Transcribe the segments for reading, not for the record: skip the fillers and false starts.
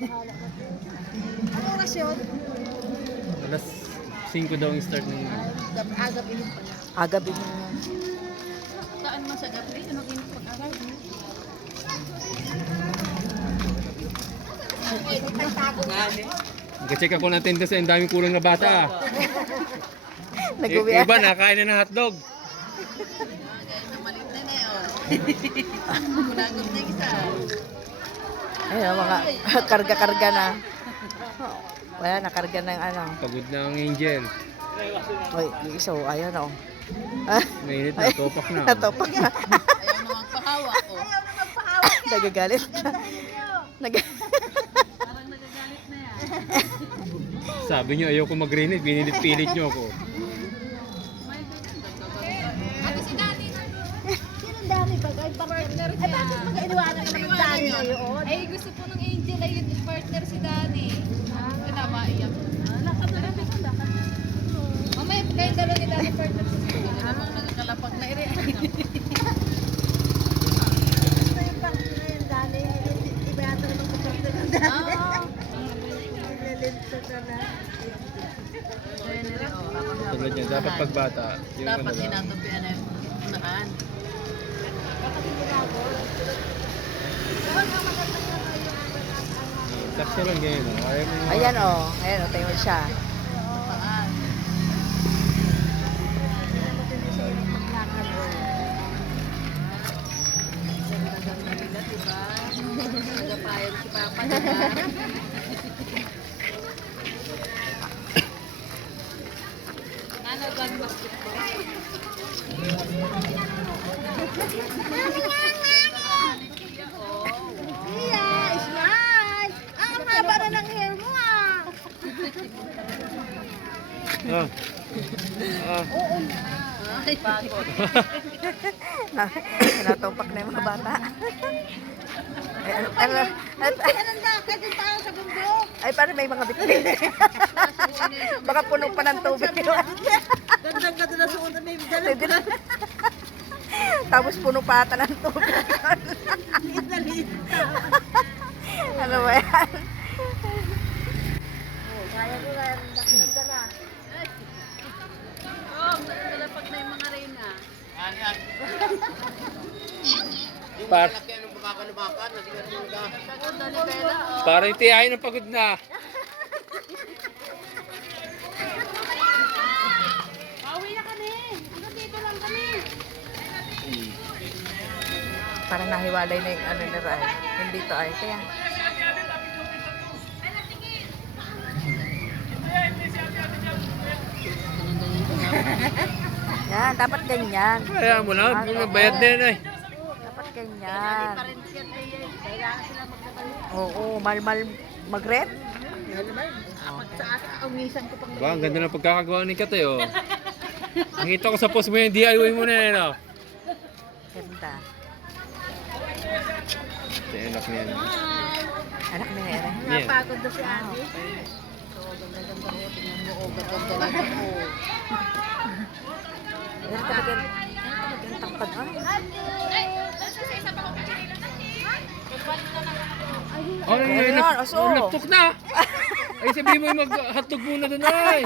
Ano oras yun? Alas 5 daw yung start ng... Agabi yun pala. Agabi mo. Saan man sa gabi? Ano din pag-aral? Nag-check ako ng attendance, ang daming kulang na bata. Nag-uwi. Iba, nakain na ng hotdog. Malit na na yun. Kunagod na isa. Ayun, mga karga-karga na. Wala, nakarga na yung ano. Pagod na ang angel. Uy, yung isa, ayun o. Mainit na, topak na. Natopak na. Ayaw na magpahawa ko. Nagagalit na. Parang nagagalit na yan. Sabi nyo, ayoko mag-grenade, pinilit nyo ako. Ano si Dani? Sinong dami ba? Ay, partner niya. Ay, bakit mag-iniwanan naman ng dami na yun? Ay, gusto po ng Angel ay yung partner si Dani. Ay, tama, iyak. Lakad na rin. Mamaya, kayo dalawa ni Dani partner sa sila. Ano namang nagkalapag na iri. Ito yung partner na yung dami. Iba yata naman sa partner ng dami. Nililito ka na. Tulad yan, dapat pagbata. Yung Dapat ano ba? inatupian na yung unahan. Saksa lang ganyan. Ayaw mo nga. Ayan o. Ayan o, tayo siya. Paan. Nagapayag si Papa, diba? Ano ba ang basketball? Iya, smile! Ang haba na ng hair mo ah! Ah. Ah. Ay, pagod. Natopak na yung mga bata. Ay, Anong dakit yung tao sa bundok? ay, parang may mga bitbit. Baka puno pa ng tubig yun. Gandang-ganda na suot na may dala. Tapos puno pa ata ng tubig. Ano ba yan? Kaya ko lang, ganda na. Oh, nalapag na yung mga reyna. Par Pagod na ni Bella, oh. parang tiyahin ng pagod na. Pauwi na kami! Hanggang dito lang kami! Parang nahiwalay na yung ano na Rai. Hindi to ay. Kaya. Yan, dapat ganyan. Kaya mo lang, bayad na yan eh. Dapat ganyan. Kailangan sila magkabalik. Oo, mal mag-red. Sa akin, umisan ko pang Ba, ang ganda ng pagkakagawa ni Katay, oh. Nakita ko sa post mo yung DIY mo na yan, oh. Ganda. Ito yung anak niya. Anak ni Nere. Yan. napagod na si Ani. Ganda-ganda ko, tingnan mo, oh, ganda-ganda lang ako. Yan talaga. Yan tangkad. Oh, Ayun, aso. nagtuk na. Ay, sabihin mo yung mag-hotdog muna doon, ay.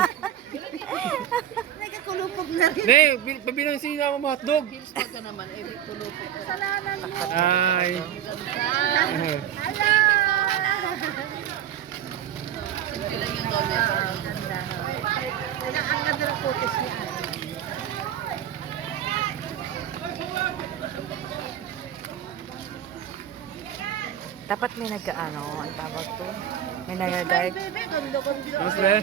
Nagkakulupog na rin. Ne, pabilang sinama mo hotdog. Feels pag ka naman, eh, tulupin ka. Kasalanan mo. Ay. Hala! Simple lang yung comment. Ganda. Ang ganda ng kutis ni Ani. Dapat may nag-ano, ang tawag to. May nag-guide. Bebe, ganda-ganda. Mas pre?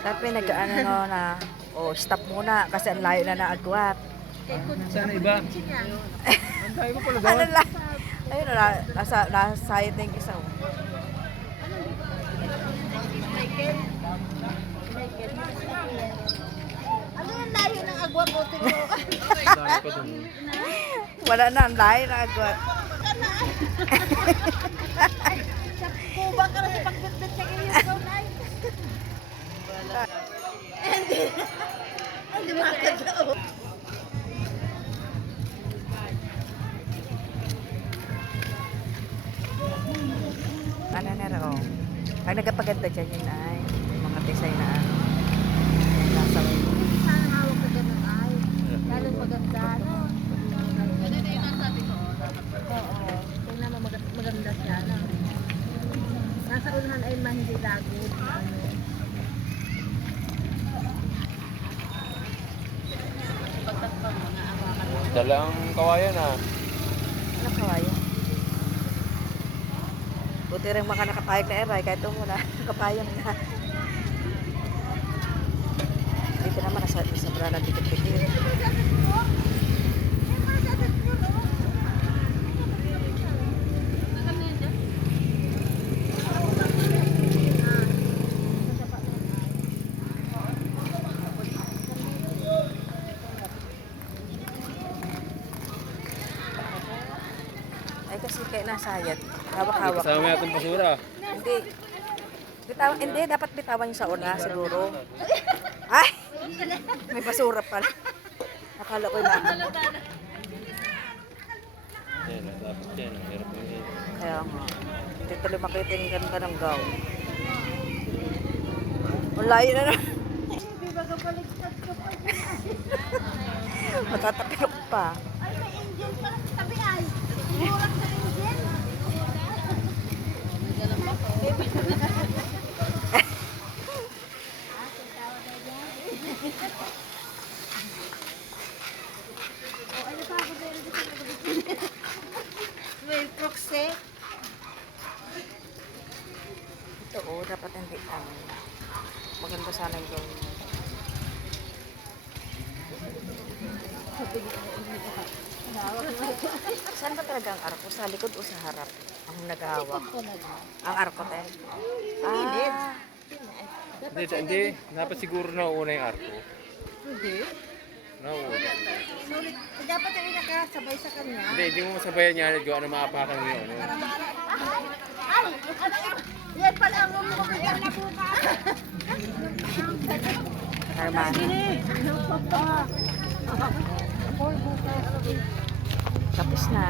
Dapat may nag-ano no, na, stop muna kasi ang layo na naagwat. Sana iba. Siya. Ang tayo mo pala Ano doon. lang? Ayun, nasa side na yung isa. Ano yung layo ng agwat o tingin mo? Dami pa doon. Wala na, ang layo na agwat. Kuba ka na sa pagbitbit sa iyo. Hindi makakadao. ano na raw. Ang nagpaganda dyan yun ay mga design na ano. Nasa Hindi sana hawak ka ganun ay. Lalo maganda. No? Ganun na yung nasabi ko. Oo. Kung naman maganda siya. No? Nasa unahan ay hindi lagod. Ano. Pagtakpang mga awakan. Dala ang kawayan ah. ano kawaya. Buti rin maka nakapayag na eray kahit umuna. Nakapayang na. Dito naman nasa sobra na dikit-dikit. Ay kasi kaya nasayat. Hawak-hawak. Kasama yata ang basura. Hindi. Hindi, dapat bitawan yung sa una siguro. Ay! May basura pala. Akala ko na. Yan, dapat yan. Ang hirap mo yan. Kaya nga. Hindi tuloy makita yung ganda ng gown. Wala yun na. Hindi ba kapaligtad ka pa dyan? Matatapilok pa. Ay, may engine pala sa tabi ay. Umurak sa engine. May proxy. Ito dapat hindi maganda sana yung gown. Saan ba talaga ang arko? Sa likod o sa harap? Ang naghahawak? Ang arko tayo? Ah, Hindi. Dapat siguro nauuna yung arko. hindi. Nauuna. Sulit. Dapat yung nakasabay sa kanya. Hindi mo masabayan yan. Gawa na maapakan mo yun. Ano? Ay! Ano yun? Yan pala ang umuwigan na bukas. Armani. Tapos na.